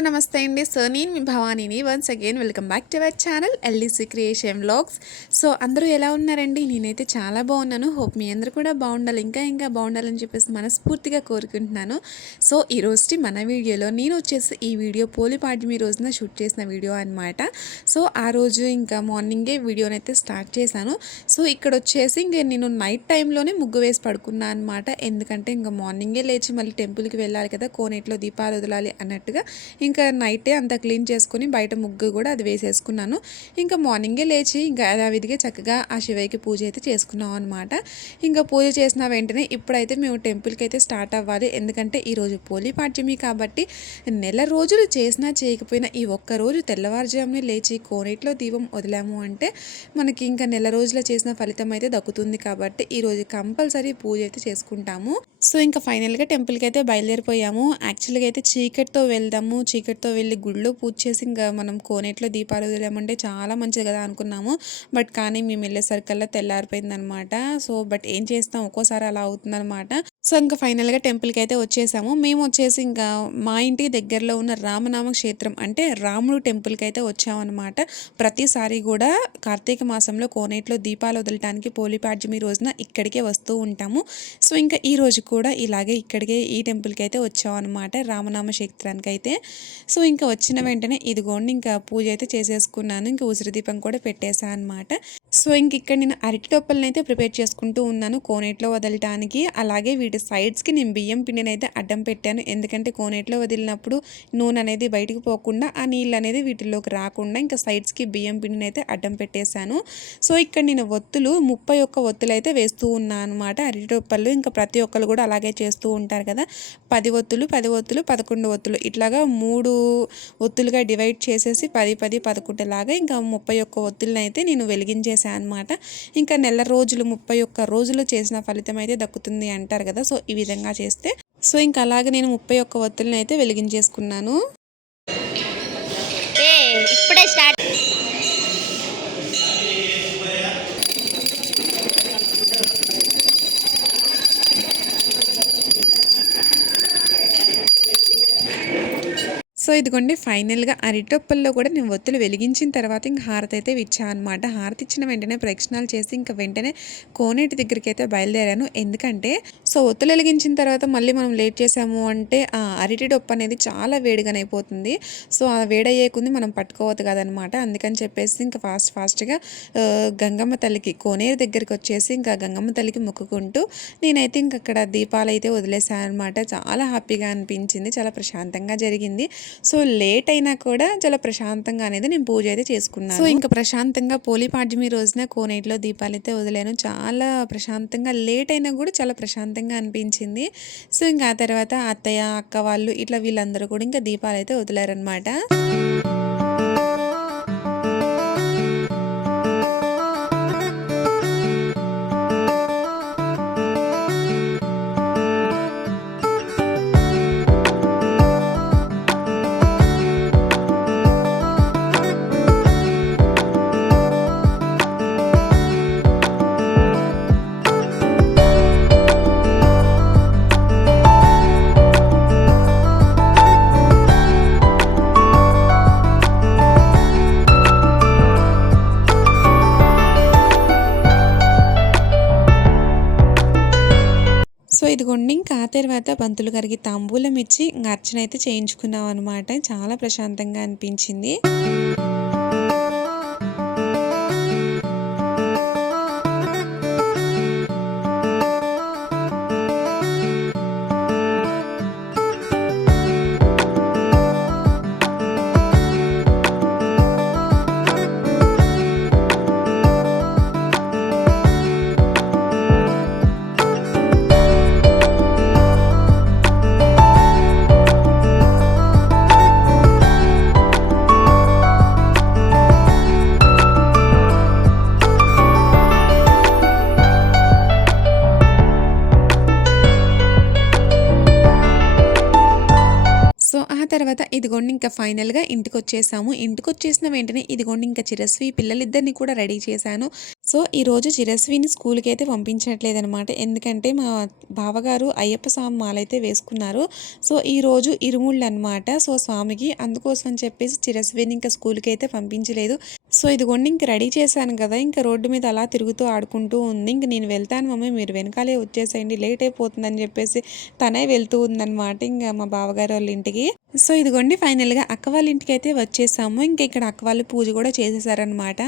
Hello నమస్తే అండి. So నేను మీ భవానీని. Once again welcome back to our channel LEC creation vlogs so అందరూ ఎలా ఉన్నారండి? నేనైతే చాలా బాగున్నాను. హోప్ మీ అందరూ కూడా బాగుండాలి. ఇంకా ఇంకా బాగుండాలని చెప్పేసి మనస్ఫూర్తిగా కోరుకుంటున్నాను. సో ఈ రోజుటి మన వీడియోలో నేను వచ్చేసి ఈ వీడియో పోలి పాడ్యమి రోజున షూట్ చేసిన వీడియో అనమాట సో ఆ రోజు ఇంకా మార్నింగే వీడియోనైతే స్టార్ట్ చేశాను. సో ఇక్కడ వచ్చేసి ఇంకా నేను నైట్ టైంలోనే ముగ్గు వేసి పడుకున్నాను అనమాట ఎందుకంటే ఇంకా మార్నింగే లేచి మళ్ళీ టెంపుల్కి వెళ్ళాలి కదా కోనేట్లో దీపాలు వదలాలి అన్నట్టుగా. ఇంకా నైటే అంతా క్లీన్ చేసుకొని బయట ముగ్గు కూడా అది వేసేసుకున్నాను. ఇంకా మార్నింగే లేచి ఇంకా యథావిధిగా చక్కగా ఆ శివయ్యకి పూజ అయితే చేసుకున్నాం అనమాట ఇంకా పూజ చేసిన వెంటనే ఇప్పుడైతే మేము టెంపుల్కి అయితే స్టార్ట్ అవ్వాలి. ఎందుకంటే ఈరోజు పోలీ పాడ్యమి కాబట్టి నెల రోజులు చేసినా చేయకపోయినా ఈ ఒక్క రోజు తెల్లవారుజామునే లేచి కోనేట్లో దీపం వదిలాము అంటే మనకి ఇంకా నెల రోజుల చేసిన ఫలితం అయితే దక్కుతుంది కాబట్టి ఈరోజు కంపల్సరీ పూజ అయితే చేసుకుంటాము. సో ఇంకా ఫైనల్గా టెంపుల్కి అయితే బయలుదేరిపోయాము. యాక్చువల్గా అయితే చీకటితో వెళ్దాము. చీకటితో వెళ్ళి గుడిలో పూజ చేసి ఇంకా మనం కోనేట్లో దీపాలు వదిలేమంటే చాలా మంచిది కదా అనుకున్నాము. బట్ కానీ మేము వెళ్ళేసరికల్లా తెల్లారిపోయింది అనమాట సో బట్ ఏం చేస్తాం? ఒక్కోసారి అలా అవుతుందనమాట. సో ఇంకా ఫైనల్గా టెంపుల్కి అయితే వచ్చేసాము. మేము వచ్చేసి ఇంకా మా ఇంటి దగ్గరలో ఉన్న రామనామ క్షేత్రం అంటే రాముడు టెంపుల్కి అయితే వచ్చామన్నమాట ప్రతిసారి కూడా కార్తీక మాసంలో కోనేట్లో దీపాలు వదలటానికి పోలిపాడ్యమి రోజున ఇక్కడికే వస్తూ ఉంటాము. సో ఇంకా ఈ రోజు కూడా ఇలాగే ఇక్కడికే ఈ టెంపుల్కి అయితే వచ్చామన్నమాట రామనామ క్షేత్రానికి అయితే సో ఇంకా వచ్చిన వెంటనే ఇదిగోండి ఇంకా పూజ అయితే చేసేసుకున్నాను ఇంకా ఉసిరి దీపం కూడా పెట్టేశాను అనమాట సో ఇంక ఇక్కడ నేను అరటి టొప్పలను అయితే ప్రిపేర్ చేసుకుంటూ ఉన్నాను కోనేట్లో వదలటానికి. అలాగే వీటి సైడ్స్కి నేను బియ్యం పిండిని అయితే అడ్డం పెట్టాను. ఎందుకంటే కోనేట్లో వదిలినప్పుడు నూనె అనేది బయటకు పోకుండా ఆ నీళ్ళు అనేది వీటిలోకి రాకుండా ఇంకా సైడ్స్కి బియ్యం పిండిని అయితే అడ్డం పెట్టేశాను. సో ఇక్కడ నేను ఒత్తులు ముప్పై ఒక్క ఒత్తులు అయితే వేస్తూ ఉన్నాను అనమాట అరటి టొప్పలు ఇంకా ప్రతి ఒక్కరు కూడా అలాగే చేస్తూ ఉంటారు కదా. పది ఒత్తులు పది ఒత్తులు పదకొండు ఒత్తులు. ఇట్లాగా మూడు ఒత్తులుగా డివైడ్ చేసేసి పది పది పదకొండు లాగా ఇంకా ముప్పై ఒక్క ఒత్తులను అయితే నేను వెలిగించేసాను అనమాట ఇంకా నెల రోజులు ముప్పై ఒక్క రోజులు చేసిన ఫలితం అయితే దక్కుతుంది అంటారు కదా. సో ఈ విధంగా చేస్తే. సో ఇంకా అలాగే నేను ముప్పై ఒక్క ఒత్తులను అయితే వెలిగించేసుకున్నాను ఇప్పుడే స్టార్ట్. సో ఇదిగోండి ఫైనల్గా అరిటొప్పల్లో కూడా నేను ఒత్తులు వెలిగించిన తర్వాత ఇంక హారతి అయితే ఇచ్చాను అనమాట హారతి ఇచ్చిన వెంటనే ప్రక్షణాలు చేసి ఇంకా వెంటనే కోనేటి దగ్గరికి అయితే బయలుదేరాను. ఎందుకంటే సో ఒత్తులు వెలిగించిన తర్వాత మళ్ళీ మనం లేట్ చేసాము అంటే ఆ అరటి డొప్ప అనేది చాలా వేడిగానైపోతుంది. సో ఆ వేడయ్యేకుంది మనం పట్టుకోవద్దు కదనమాట అందుకని చెప్పేసి ఇంకా ఫాస్ట్ ఫాస్ట్గా గంగమ్మ తల్లికి కోనేరు దగ్గరికి వచ్చేసి ఇంకా గంగమ్మ తల్లికి మొక్కుకుంటూ నేనైతే ఇంక అక్కడ దీపాలు అయితే వదిలేసాను అనమాట చాలా హ్యాపీగా అనిపించింది చాలా ప్రశాంతంగా జరిగింది. సో లేట్ అయినా కూడా చాలా ప్రశాంతంగా అనేది నేను పూజ అయితే చేసుకున్నాను. సో ఇంకా ప్రశాంతంగా పోలిపాడ్యమి రోజున కోనేటిలో దీపాలు అయితే వదిలాను. చాలా ప్రశాంతంగా లేట్ అయినా కూడా చాలా ప్రశాంతంగా అనిపించింది. సో ఇంకా ఆ తర్వాత అత్తయ్య అక్క వాళ్ళు ఇట్లా వీళ్ళందరూ కూడా ఇంకా దీపాలు అయితే వదిలారనమాట తర్వాత బంతులు గారికి తాంబూలం ఇచ్చి అర్చన అయితే చేయించుకున్నాం అనమాట చాలా ప్రశాంతంగా అనిపించింది. తర్వాత ఇదిగోండి ఇంకా ఫైనల్గా ఇంటికి వచ్చేసాము ఇంటికి వచ్చేసిన వెంటనే ఇదిగోండి ఇంకా చిరస్వి పిల్లలిద్దరిని కూడా రెడీ చేశాను. సో ఈరోజు చిరస్విని స్కూల్కి అయితే పంపించట్లేదు అనమాట ఎందుకంటే మా బావగారు అయ్యప్ప స్వామి మాలైతే వేసుకున్నారు. సో ఈరోజు ఇరుముళ్ళు అనమాట సో స్వామికి అందుకోసం అని చెప్పేసి చిరస్విని ఇంకా స్కూల్కి అయితే పంపించలేదు. సో ఇదిగోండి ఇంక రెడీ చేశాను కదా. ఇంకా రోడ్డు మీద అలా తిరుగుతూ ఆడుకుంటూ ఉంది. ఇంక నేను వెళ్తాను మమ్మీ మీరు వెనకాలే వచ్చేసేయండి. లేట్ అయిపోతుందని చెప్పేసి తనే వెళ్తూ ఉందన్నమాట. ఇంకా మా బావగారు వాళ్ళ ఇంటికి. సో ఇదిగోండి ఫైనల్గా అక్క వాళ్ళ ఇంటికి అయితే వచ్చేసాము. ఇంకా ఇక్కడ అక్క వాళ్ళు పూజ కూడా చేసేసారనమాట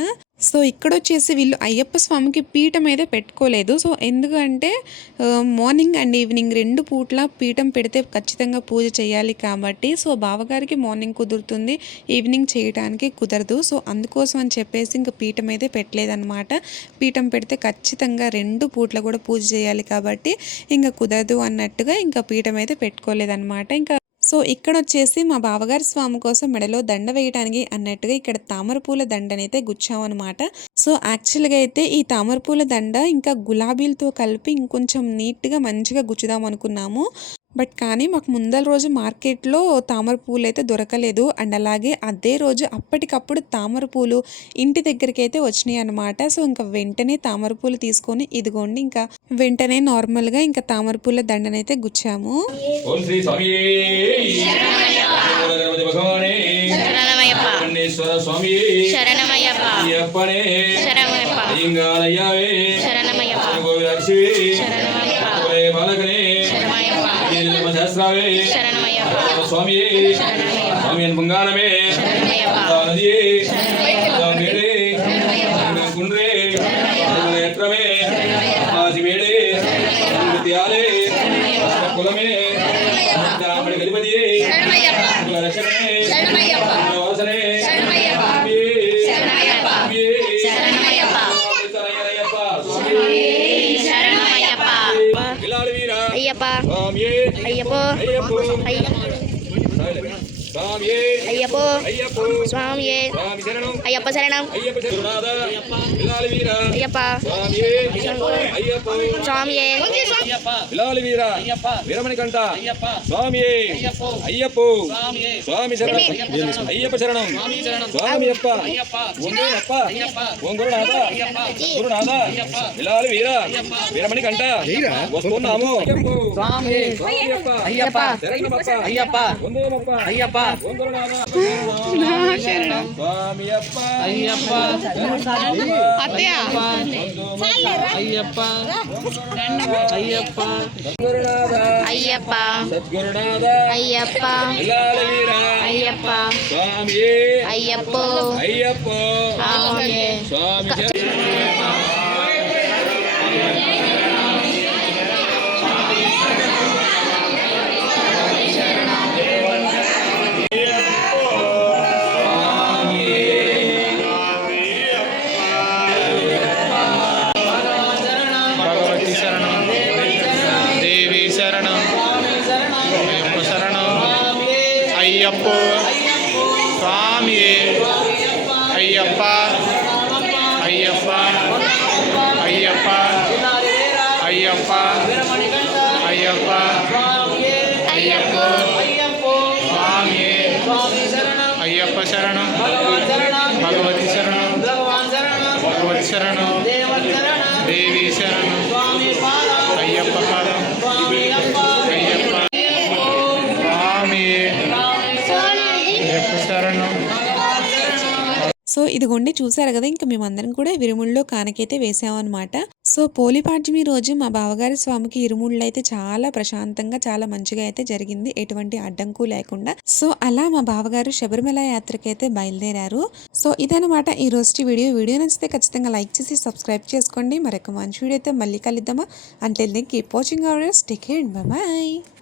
సో ఇక్కడ వచ్చేసి వీళ్ళు అయ్యప్ప స్వామికి పీఠం అయితే పెట్టుకోలేదు. సో ఎందుకంటే మార్నింగ్ అండ్ ఈవినింగ్ రెండు పూట్ల పీఠం పెడితే ఖచ్చితంగా పూజ చేయాలి కాబట్టి సో బావగారికి మార్నింగ్ కుదురుతుంది ఈవినింగ్ చేయడానికి కుదరదు. సో అందుకోసం అని చెప్పేసి ఇంకా పీఠం అయితే పెట్టలేదన్నమాట. పీఠం పెడితే ఖచ్చితంగా రెండు పూట్ల కూడా పూజ చేయాలి కాబట్టి ఇంకా కుదరదు అన్నట్టుగా ఇంకా పీఠం అయితే పెట్టుకోలేదన్నమాట. ఇంకా సో ఇక్కడ వచ్చేసి మా బావగారి స్వామి కోసం మెడలో దండ వేయడానికి అన్నట్టుగా ఇక్కడ తామర పూల దండనైతే గుచ్చామన్నమాట. సో యాక్చువల్గా అయితే ఈ తామర పూల దండ ఇంకా గులాబీలతో కలిపి ఇంకొంచెం నీట్గా మంచిగా గుచ్చుదాం అనుకున్నాము బట్ కానీ మాకు ముందల రోజు మార్కెట్లో తామర పూలు అయితే దొరకలేదు. అండ్ అలాగే అదే రోజు అప్పటికప్పుడు తామర పూలు ఇంటి దగ్గరికి అయితే వచ్చినాయి అనమాట సో ఇంకా వెంటనే తామర పూలు తీసుకొని ఇదిగోండి ఇంకా వెంటనే నార్మల్గా ఇంకా తామర పూల దండనైతే గుచ్చాము. స్వామి శరణమయ్యప్ప. శాస్త్రావే శరణమయ్యప్ప స్వామి స్వామి అని బంగారమే శరణమయ్యప్ప నదియే మేడే కుండ్రే నేత్రమే ఆదివేడే త్యాలే కులమే Ayah, Pak. Ayah, Pak. Pak. Ayah, Pak. ஐயப்போ. சுவாமியே ஐயப்ப சரணம். ஐயப்பா சுவாமியே விலாலி வீரா வீரமணி கண்டா. சுவாமியே ஐயப்போ. சுவாமி சரணம். ஐயப்ப சரணம். சுவாமி அப்பா. உங்கள் அப்பா. உன் குருநாதா. குருநாதா. விலாலி வீரா வீரமணி கண்டா. வஸ்து நாமோ ஐயப்பா. ஐயப்பா. ஐயப்பா. ஐயப்பா. ஐயப்பா. గురునాథ విలాలి వీర వీరమణి కంట వస్తున్నాము స్వామి అయ్యప్ప శరణమప్ప అయ్యప్ప వందేమప్ప అయ్యప్ప ఓం గురునాథ స్వామి అప్ప అయ్యప్ప అయ్యప్ప అయ్యప్ప గురునాథ అయ్యప్ప అయ్యప్ప ఇదిగోండి చూసారు కదా ఇంకా మేమందరం కూడా విరుముళ్ళలో కానకైతే వేసామన్నమాట. సో పోలిపాడ్యమి రోజు మా బావగారి స్వామికి ఇరుముళ్ళు అయితే చాలా ప్రశాంతంగా చాలా మంచిగా అయితే జరిగింది. ఎటువంటి అడ్డంకు లేకుండా. సో అలా మా బావగారు శబరిమల యాత్రకి అయితే బయలుదేరారు. సో ఇదనమాట ఈ రోజు వీడియో. వీడియో నచ్చితే ఖచ్చితంగా లైక్ చేసి సబ్స్క్రైబ్ చేసుకోండి. మరొక మంచి వీడియో అయితే మళ్ళీ కలుద్దామా. అంటే keep watching our take care bye